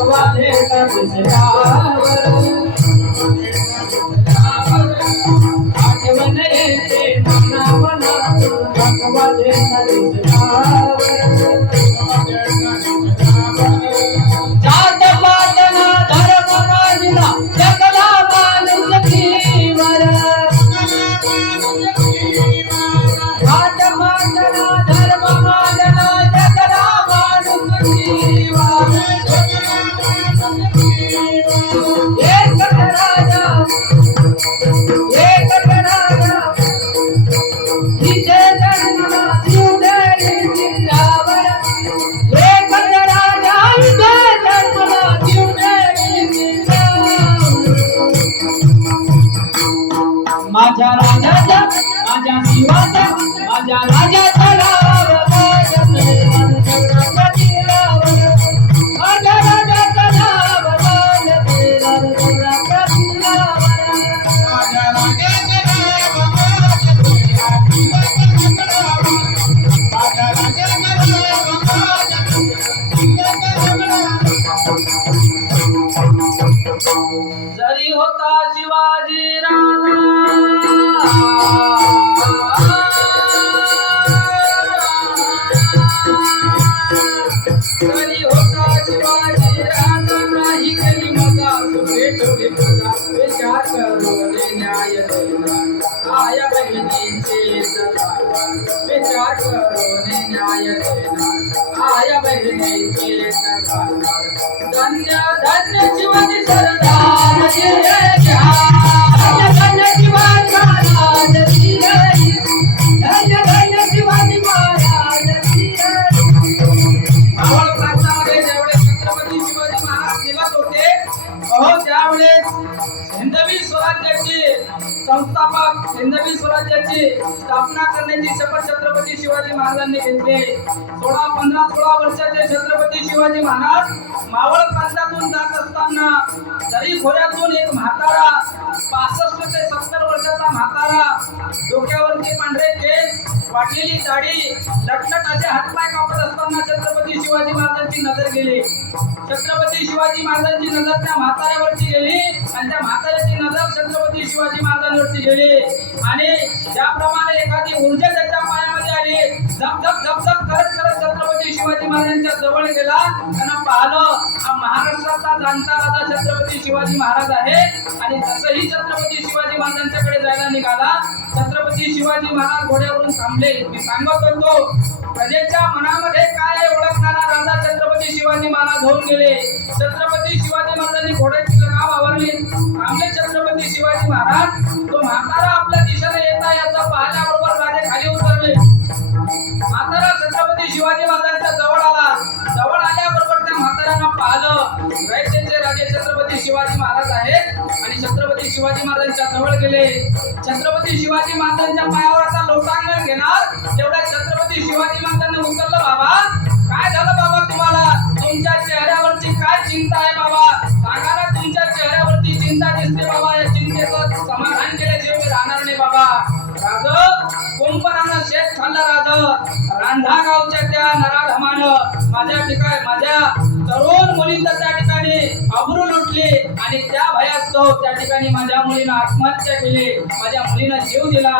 ભગવાને કિસરા વર્તી કિસરા एक शिवाजी राजा होता शिवाजी राजा नाही मजा ठेवली मजा विचार करून न्याय आया बहिणीचे विचार करून न्याय आया बहिणीचे धन्य धन्य शिवाजी सरदार. अहो त्यावेळेस हिंदवी स्वराज्याची संस्थापक हिंदवी स्वराज्याची स्थापना करण्याची शपथ छत्रपती शिवाजी महाराजांनी घेतली. सोळा पंधरा सोळा वर्षाचे छत्रपती शिवाजी महाराज मावळ प्रांतातून जात असताना दरी खोऱ्यातून एक म्हातारा पासष्ट ते सत्तर वर्षाचा म्हातारा डोक्यावरती पांढरे केस वाटलेली दाढी लक्षणाचे हातपाय कापत असताना छत्रपती शिवाजी महाराजांची नजर गेली. छत्रपती शिवाजी महाराजांची नजर त्या म्हाताऱ्यावरती गेली आणि त्या म्हाताऱ्याची नजर छत्रपती शिवाजी महाराजांवरती गेली. आणि ज्याप्रमाणे एखादी ऊर्जा त्याच्या झप झप झप झप करत करत छत्रपती शिवाजी महाराजांच्या जवळ गेला. त्यांना पाहिलं हा महाराष्ट्राचा जाणता राजा छत्रपती शिवाजी महाराज आहे. आणि तसंही छत्रपती शिवाजी महाराजांच्याकडे जायला निघाला. छत्रपती शिवाजी महाराज घोड्यावरून थांबले. मी सांगत होतो प्रजेच्या मनामध्ये काय आहे ओळखणारा राजा छत्रपती शिवाजी महाराज होऊन गेले. छत्रपती शिवाजी महाराजांनी घोड्याची लगाम आवरली थांबले छत्रपती शिवाजी महाराज. तो म्हातारा आपल्या शिवाजी महाराज आहेत. आणि छत्रपती शिवाजी महाराजांच्या जवळ गेले. छत्रपती शिवाजी महाराजांच्या पायावर आता लोटांगण घेणार. तेवढ्या छत्रपती शिवाजी महाराजांना उचललं बाबा काय झालं बाबा तुम्हाला? तुमच्या चेहऱ्यावरची काय चिंता आहे बाबा? सांगा ना तुमच्या चेहऱ्यावरती चिंता दिसते बाबा. या चिंतेचं समाधान केल्याशिवाय मी राहणार नाही बाबा. राज कुंभरानं शेत खाल्लं राज. रांधा गावच्या त्या नराधमानं माझ्या ठिकाण माझ्या तरुण मुलींचं त्या ठिकाणी अब्रू लुटली आणि त्या भयास्तव त्या ठिकाणी माझ्या मुलीनं आत्महत्या केली. माझ्या मुलीनं जीव दिला.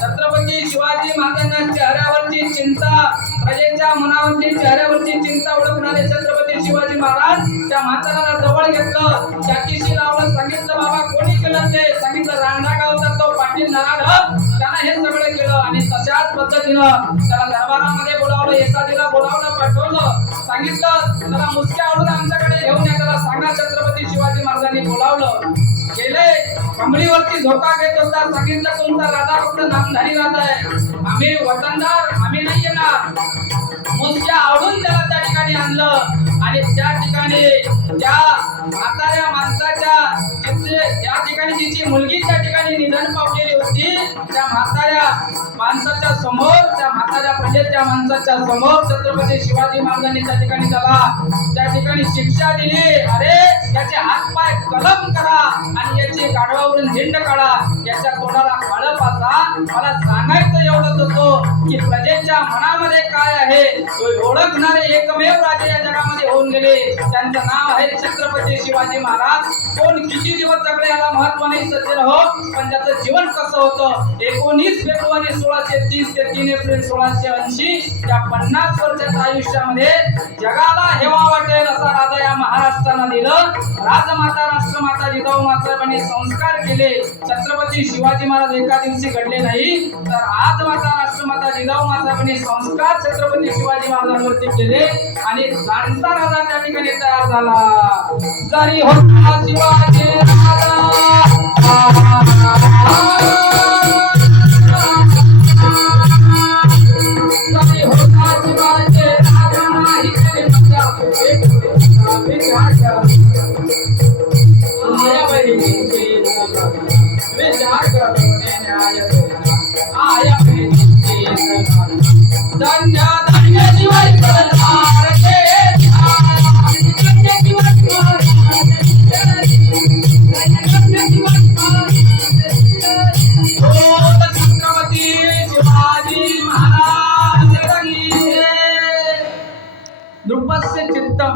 छत्रपती शिवाजी महाराजांना चेहऱ्यावरची चिंता प्रजेच्या मनावरची चेहऱ्यावरची चिंता ओळखणारे छत्रपती शिवाजी महाराज त्या म्हाताऱ्याला जवळ घेतलं. चाकीशी लावलं सांगितलं बाबा कोणी केलं ते? सांगितलं रांधा गावचा तो पाटील नराध त्यानं हे सगळं केलं आणि तशाच पद्धतीनं त्याला दरबारामध्ये बोलावलं बोलावलं पाठवलं सांगितलं त्याला मुसक्या आमच्याकडे घेऊन या त्याला सांगा छत्रपती शिवाजी महाराजांनी बोलावलं. गेले कमळीवरती धोका घेत होता सांगितलं तुमचा राधा फक्त नामधारी राजा आहे. आम्ही वतनदार आम्ही नाही येणार. मुसक्या आवडून त्याला त्या ठिकाणी आणलं. आणि त्या ठिकाणी त्या म्हाताऱ्या माणसाच्या जिथे त्या ठिकाणी तिची मुलगी त्या ठिकाणी निधन पावलेली गोष्टी त्या म्हाताऱ्या माणसाच्या समोर त्या म्हाताऱ्या पडले त्या माणसाच्या समोर छत्रपती शिवाजी महाराजांनी त्या ठिकाणी त्याला त्या ठिकाणी शिक्षा दिली. अरे याचे हातपाय कलम करा आणि याची गाढवावरून झेंड काढा. याच्या तोंडाला काळं असा मला सांगायचं एवढंच होतो की प्रजेच्या मनामध्ये काय आहे? तो ओळखणारे एकमेव राजे या जगामध्ये होऊन गेले त्यांचं नाव आहे छत्रपती शिवाजी महाराज. कोण किती दिवस जगले याला महत्त्व नाही सध्या हो पण त्याचं जीवन कसं होतं? एकोणीस फेब्रुवारी सोळाशे तीस ते तीन एप्रिल सोळाशे ऐंशी या पन्नास वर्षाच्या आयुष्यामध्ये जगाला हेवा वाटेल असा राजा या महाराष्ट्रानं दिलं राजमाता राष्ट्रमाता जिजाऊ मासाहेबांनी संस्कार केले. छत्रपती शिवाजी महाराज एका दिवशी घडले नाही तर आज माता राष्ट्रमाता जिजाऊ मासाहेबांनी संस्कार छत्रपती शिवाजी महाराजांवरती केले. आणि जाणता राजा त्या ठिकाणी तयार झाला जरी होता शिवाजी राजा